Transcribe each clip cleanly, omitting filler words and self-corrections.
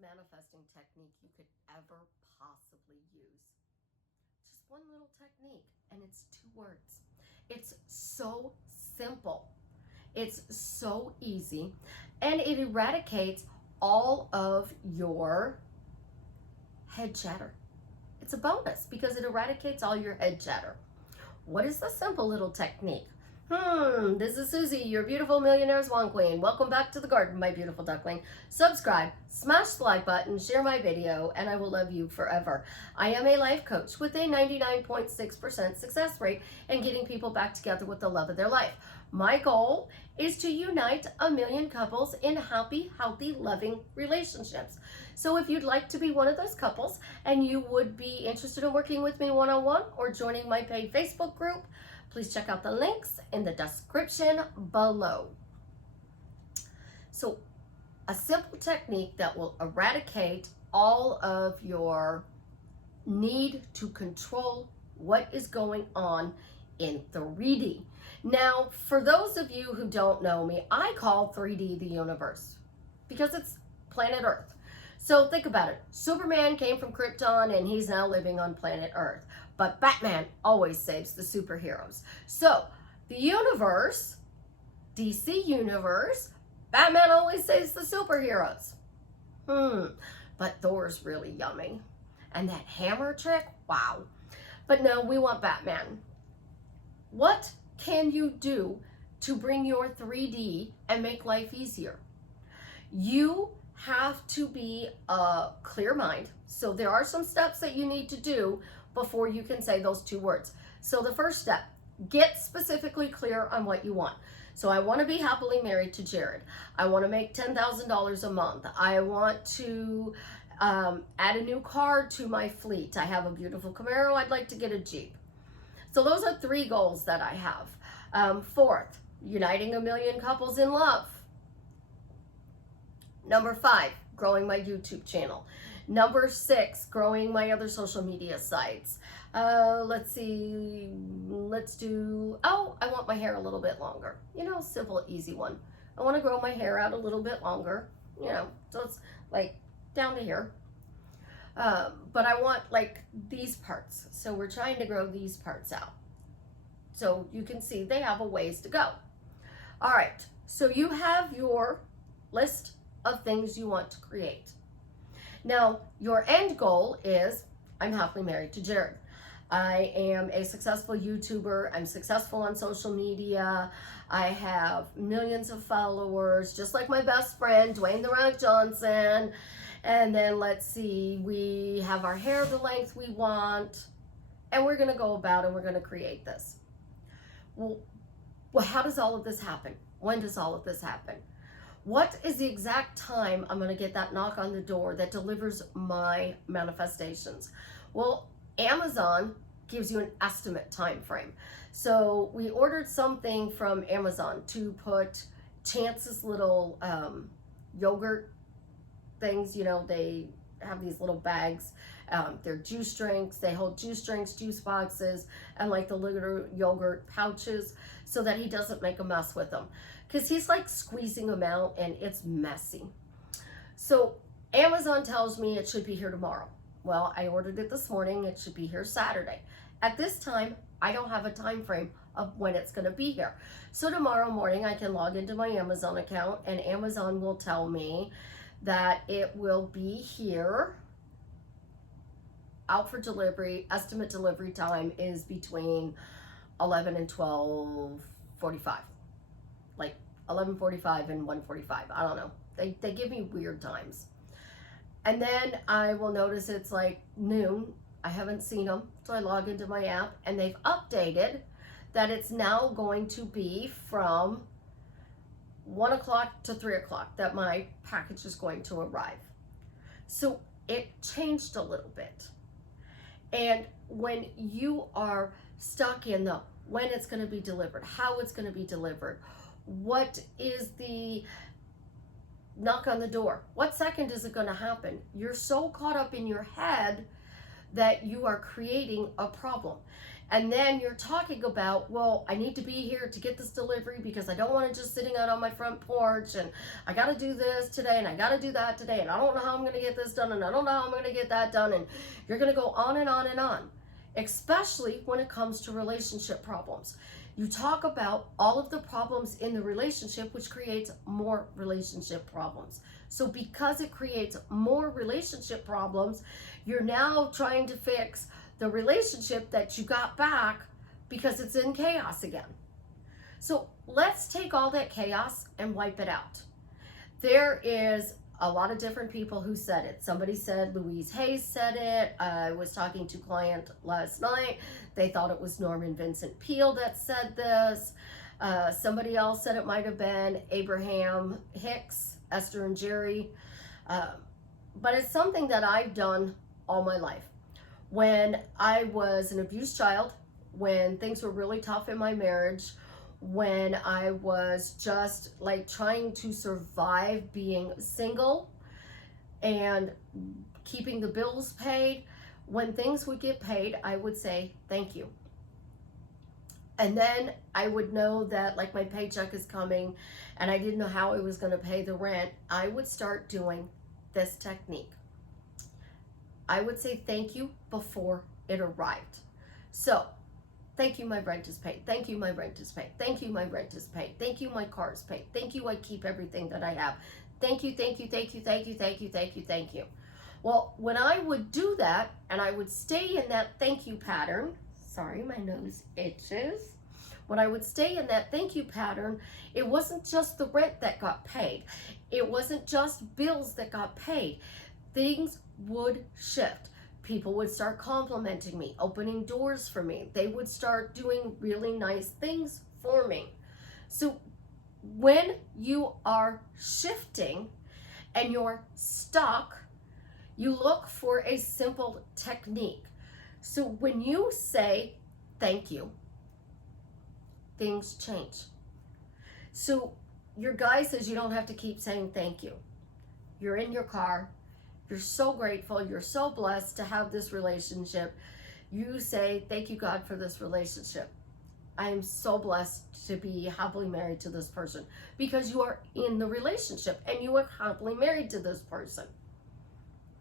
manifesting technique you could ever possibly use. Just one little technique, and it's 2 words. It's so simple. It's so easy, and it eradicates all of your head chatter. It's a bonus because it eradicates all your head chatter. What is the simple little technique? This is Susie, your beautiful millionaire swan queen. Welcome back to the garden, my beautiful duckling. Subscribe, smash the like button, share my video, and I will love you forever. I am a life coach with a 99.6% success rate in getting people back together with the love of their life. My goal is to unite 1 million couples in happy, healthy, loving relationships. So if you'd like to be one of those couples and you would be interested in working with me one-on-one or joining my paid Facebook group, please check out the links in the description below. So a simple technique that will eradicate all of your need to control what is going on in 3D. Now, for those of you who don't know me, I call 3D the universe because it's planet Earth. So think about it. Superman came from Krypton and he's now living on planet Earth. But Batman always saves the superheroes. So the universe, DC universe, Batman always saves the superheroes. But Thor's really yummy. And that hammer trick, wow. But no, we want Batman. What can you do to bring your 3D and make life easier? You have to be a clear mind. So there are some steps that you need to do before you can say those 2 words. So the first step, get specifically clear on what you want. So I want to be happily married to Jared. I want to make $10,000 a month. I want to add a new car to my fleet. I have a beautiful Camaro. I'd like to get a Jeep. So those are 3 goals that I have. 4th, uniting 1 million couples in love. Number 5, growing my YouTube channel. Number 6, growing my other social media sites. Let's see, I want my hair a little bit longer. Simple, easy one. I want to grow my hair out a little bit longer, so it's like down to here. But I want like these parts. So we're trying to grow these parts out. So you can see they have a ways to go. All right, so you have your list of things you want to create. Now, your end goal is, I'm happily married to Jared. I am a successful YouTuber. I'm successful on social media. I have millions of followers, just like my best friend, Dwayne The Rock Johnson. And then let's see, we have our hair the length we want, and we're gonna go about and we're gonna create this. Well, how does all of this happen? When does all of this happen? What is the exact time I'm going to get that knock on the door that delivers my manifestations? Well, Amazon gives you an estimate time frame. So we ordered something from Amazon to put Chance's little yogurt things. They have these little bags. They're juice drinks. They hold juice drinks, juice boxes, and like the little yogurt pouches so that he doesn't make a mess with them. Because he's like squeezing them out and it's messy. So Amazon tells me it should be here tomorrow. Well, I ordered it this morning. It should be here Saturday. At this time, I don't have a time frame of when it's going to be here. So tomorrow morning, I can log into my Amazon account and Amazon will tell me that it will be here out for delivery. Estimate delivery time is between 11 and 12:45. Like 11:45 and 1:45. I don't know. They give me weird times. And then I will notice it's like noon. I haven't seen them. So I log into my app and they've updated that it's now going to be from 1 o'clock to 3 o'clock that my package is going to arrive. So it changed a little bit. And when you are stuck in the when it's going to be delivered, how it's going to be delivered, what is the knock on the door, what second is it going to happen, you're so caught up in your head that you are creating a problem. And then you're talking about, well, I need to be here to get this delivery because I don't want to just sitting out on my front porch, and I got to do this today and I got to do that today, and I don't know how I'm going to get this done, and I don't know how I'm going to get that done. And you're going to go on and on and on, especially when it comes to relationship problems. You talk about all of the problems in the relationship, which creates more relationship problems. So because it creates more relationship problems, you're now trying to fix the relationship that you got back because it's in chaos again. So let's take all that chaos and wipe it out. There is a lot of different people who said it. Somebody said Louise Hay said it. I was talking to a client last night. They thought it was Norman Vincent Peale that said this. Somebody else said it might have been Abraham Hicks, Esther and Jerry. But it's something that I've done all my life. When I was an abused child, when things were really tough in my marriage, when I was just like trying to survive being single and keeping the bills paid, when things would get paid, I would say thank you. And then I would know that like my paycheck is coming and I didn't know how I was going to pay the rent. I would start doing this technique. I would say thank you before it arrived. So, thank you, my rent is paid. Thank you, my rent is paid. Thank you, my rent is paid. Thank you, my car is paid. Thank you, I keep everything that I have. Thank you, thank you, thank you, thank you, thank you, thank you, thank you. Well, when I would do that and I would stay in that thank you pattern, sorry, my nose itches. When I would stay in that thank you pattern, it wasn't just the rent that got paid. It wasn't just bills that got paid. Things would shift. People would start complimenting me, opening doors for me. They would start doing really nice things for me. So when you are shifting and you're stuck, you look for a simple technique. So when you say thank you, things change. So your guy says you don't have to keep saying thank you. You're in your car. You're so grateful. You're so blessed to have this relationship. You say, thank you, God, for this relationship. I am so blessed to be happily married to this person, because you are in the relationship and you are happily married to this person.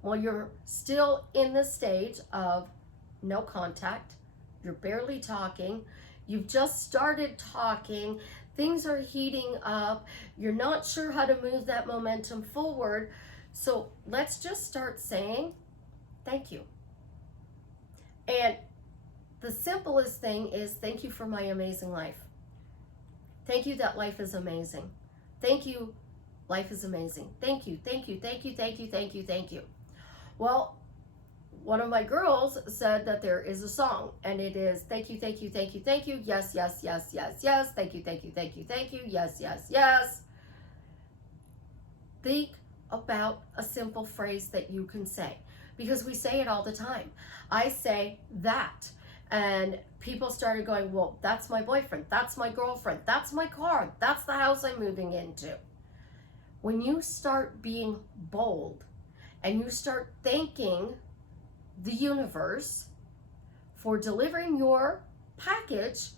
Well, you're still in the stage of no contact. You're barely talking. You've just started talking. Things are heating up. You're not sure how to move that momentum forward. So let's just start saying thank you. And the simplest thing is thank you for my amazing life. Thank you that life is amazing. Thank you, life is amazing. Thank you, thank you, thank you, thank you, thank you, thank you. Well, one of my girls said that there is a song, and it is thank you, thank you, thank you, thank you, yes, yes, yes, yes, yes, thank you, thank you, thank you, thank you, yes, yes, yes. Think about a simple phrase that you can say, because we say it all the time. I say that, and people started going, well, that's my boyfriend, that's my girlfriend, that's my car, that's the house I'm moving into. When you start being bold and you start thanking the universe for delivering your package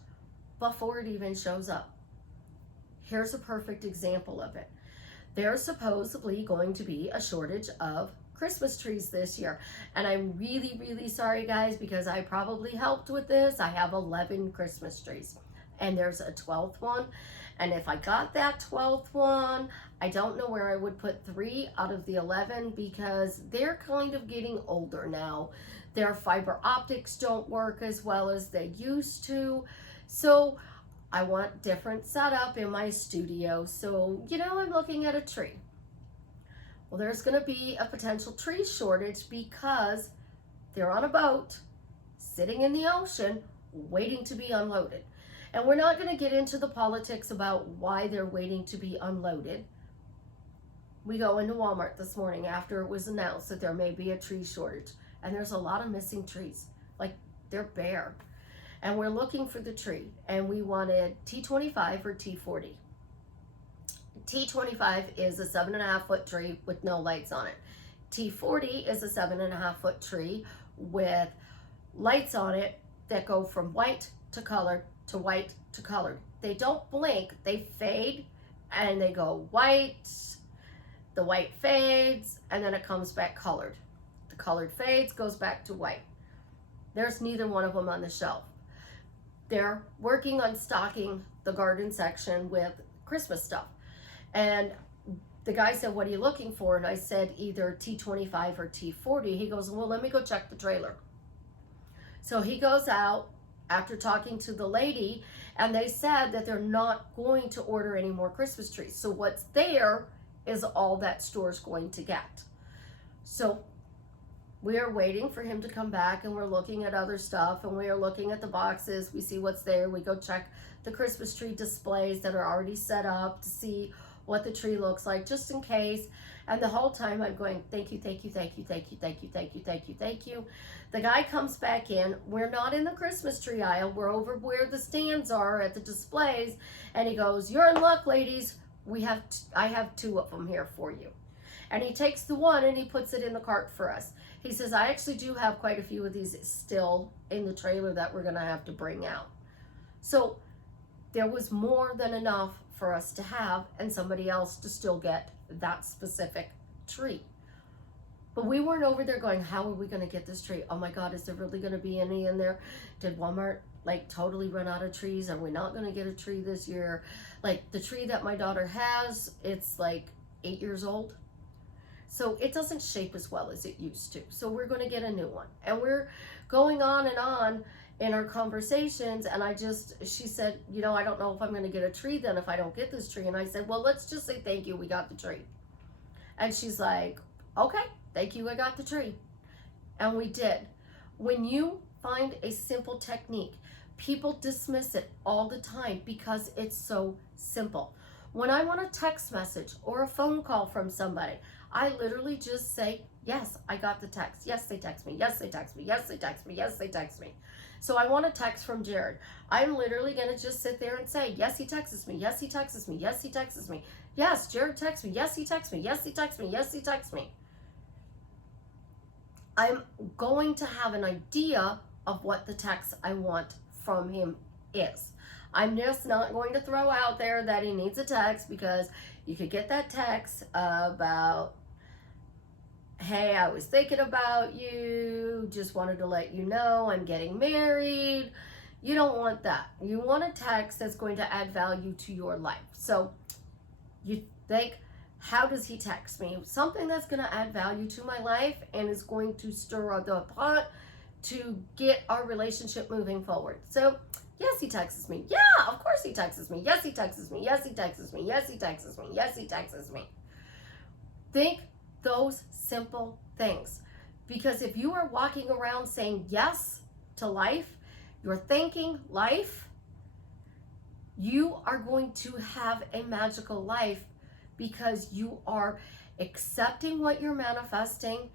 before it even shows up. Here's a perfect example of it. There's supposedly going to be a shortage of Christmas trees this year. And I'm really, really sorry, guys, because I probably helped with this. I have 11 Christmas trees, and there's a 12th one. And if I got that 12th one, I don't know where I would put 3 out of the 11, because they're kind of getting older now. Their fiber optics don't work as well as they used to. So I want different setup in my studio. So, I'm looking at a tree. Well, there's going to be a potential tree shortage because they're on a boat sitting in the ocean waiting to be unloaded. And we're not going to get into the politics about why they're waiting to be unloaded. We go into Walmart this morning after it was announced that there may be a tree shortage, and there's a lot of missing trees. Like, they're bare. And we're looking for the tree, and we wanted T25 or T40. T25 is a 7.5 foot tree with no lights on it. T40 is a 7.5 foot tree with lights on it, that go from white to colored to white to colored. They don't blink, they fade and they go white, the white fades, and then it comes back colored. The colored fades, goes back to white. There's neither one of them on the shelf. They're working on stocking the garden section with Christmas stuff. And the guy said, what are you looking for? And I said, either T25 or T40. He goes, well, let me go check the trailer. So he goes out after talking to the lady, and they said that they're not going to order any more Christmas trees. So what's there is all that store's going to get. So we are waiting for him to come back, and we're looking at other stuff, and we are looking at the boxes. We see what's there. We go check the Christmas tree displays that are already set up to see what the tree looks like, just in case. And the whole time I'm going, thank you, thank you, thank you, thank you, thank you, thank you, thank you, thank you. The guy comes back in. We're not in the Christmas tree aisle. We're over where the stands are at the displays. And he goes, you're in luck, ladies. I have 2 of them here for you. And he takes the one and he puts it in the cart for us. He says, I actually do have quite a few of these still in the trailer that we're going to have to bring out. So there was more than enough for us to have and somebody else to still get that specific tree. But we weren't over there going, how are we going to get this tree? Oh my God, is there really going to be any in there? Did Walmart like totally run out of trees? Are we not going to get a tree this year? Like the tree that my daughter has, it's like 8 years old. So it doesn't shape as well as it used to. So we're going to get a new one. And we're going on and on in our conversations. And she said, you know, I don't know if I'm going to get a tree then if I don't get this tree. And I said, well, let's just say thank you, we got the tree. And she's like, okay, thank you, I got the tree. And we did. When you find a simple technique, people dismiss it all the time because it's so simple. When I want a text message or a phone call from somebody, I literally just say, yes, I got the text. Yes, they text me. Yes, they text me. Yes, they text me. Yes, they text me. So I want a text from Jared. I'm literally going to just sit there and say, yes, he texts me. Yes, he texts me. Yes, he texts me. Yes, Jared texts me. Yes, he texts me. Yes, he texts me. Yes, he texts me. I'm going to have an idea of what the text I want from him is. I'm just not going to throw out there that he needs a text, because you could get that text about, hey, I was thinking about you, just wanted to let you know I'm getting married. You don't want that. You want a text that's going to add value to your life. So you think, how does he text me? Something that's going to add value to my life and is going to stir the pot to get our relationship moving forward. So yes, he texts me. Yeah, of course he texts me. Yes, he texts me. Yes, he texts me. Yes, he texts me. Yes, he texts me. Think those simple things. Because if you are walking around saying yes to life, you're thanking life, you are going to have a magical life, because you are accepting what you're manifesting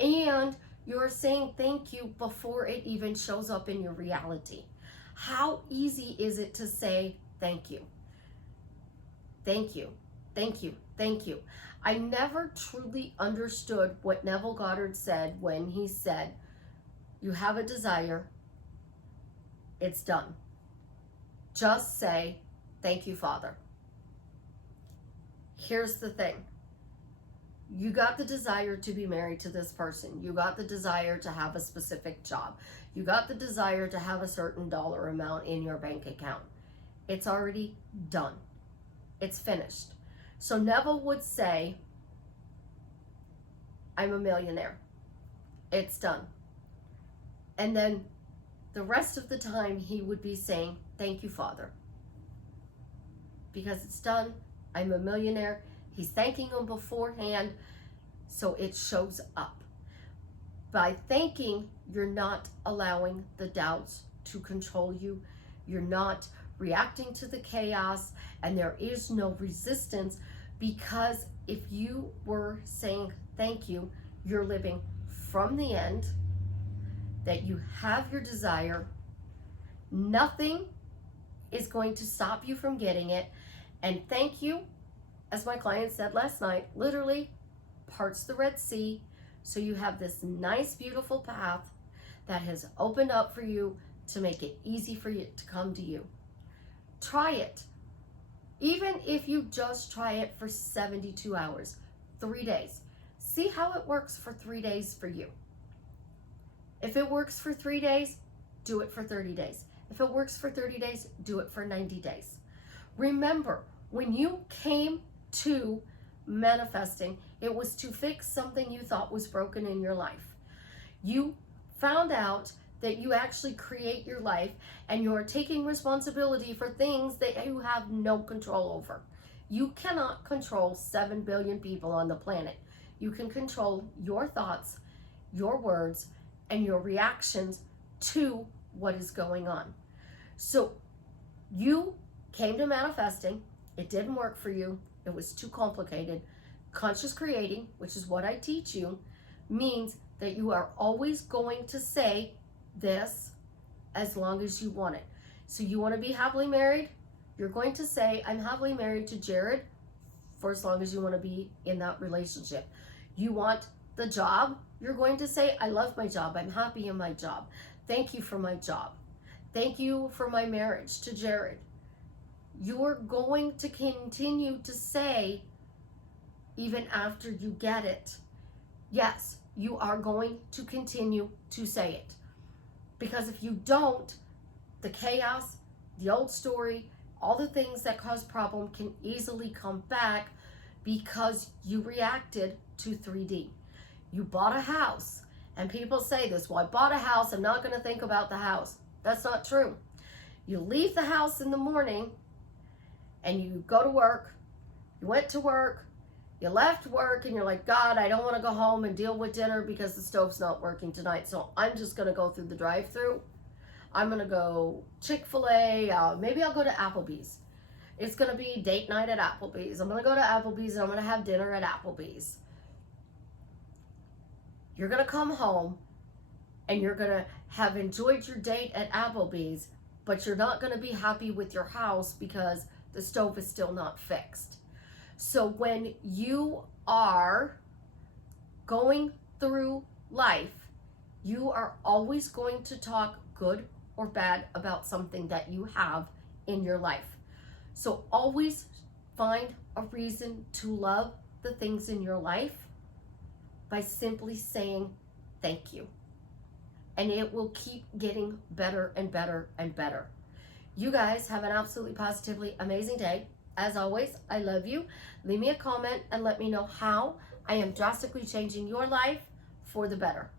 and you're saying thank you before it even shows up in your reality. How easy is it to say thank you? Thank you, thank you, thank you. I never truly understood what Neville Goddard said when he said, you have a desire, it's done. Just say, thank you, Father. Here's the thing. You got the desire to be married to this person. You got the desire to have a specific job. You got the desire to have a certain dollar amount in your bank account. It's already done. It's finished. So Neville would say, I'm a millionaire. It's done. And then the rest of the time he would be saying, thank you, Father. Because it's done. I'm a millionaire. He's thanking him beforehand, so it shows up. By thanking, you're not allowing the doubts to control you. You're not reacting to the chaos, and there is no resistance, because if you were saying thank you, you're living from the end, that you have your desire. Nothing is going to stop you from getting it. And thank you, as my client said last night, literally parts the Red Sea. So you have this nice, beautiful path that has opened up for you to make it easy for you to come to you. Try it. Even if you just try it for 72 hours, 3 days. See how it works for 3 days for you. If it works for 3 days, do it for 30 days. If it works for 30 days, do it for 90 days. Remember, when you came to manifesting, it was to fix something you thought was broken in your life. You found out that you actually create your life and you're taking responsibility for things that you have no control over. You cannot control 7 billion people on the planet. You can control your thoughts, your words, and your reactions to what is going on. So you came to manifesting. It didn't work for you. It was too complicated. Conscious creating, which is what I teach you, means that you are always going to say this as long as you want it. So you want to be happily married? You're going to say, I'm happily married to Jared for as long as you want to be in that relationship. You want the job? You're going to say, I love my job. I'm happy in my job. Thank you for my job. Thank you for my marriage to Jared. You're going to continue to say, even after you get it, yes, you are going to continue to say it. Because if you don't, the chaos, the old story, all the things that cause problem can easily come back because you reacted to 3D. You bought a house, and people say this, well, I bought a house, I'm not going to think about the house. That's not true. You leave the house in the morning, and you go to work, you went to work, you left work, and you're like, God, I don't want to go home and deal with dinner because the stove's not working tonight, so I'm just going to go through the drive-thru. I'm going to go Chick-fil-A, maybe I'll go to Applebee's. It's going to be date night at Applebee's. I'm going to go to Applebee's, and I'm going to have dinner at Applebee's. You're going to come home, and you're going to have enjoyed your date at Applebee's, but you're not going to be happy with your house because the stove is still not fixed. So when you are going through life, you are always going to talk good or bad about something that you have in your life. So always find a reason to love the things in your life by simply saying thank you. And it will keep getting better and better and better. You guys have an absolutely positively amazing day. As always, I love you. Leave me a comment and let me know how I am drastically changing your life for the better.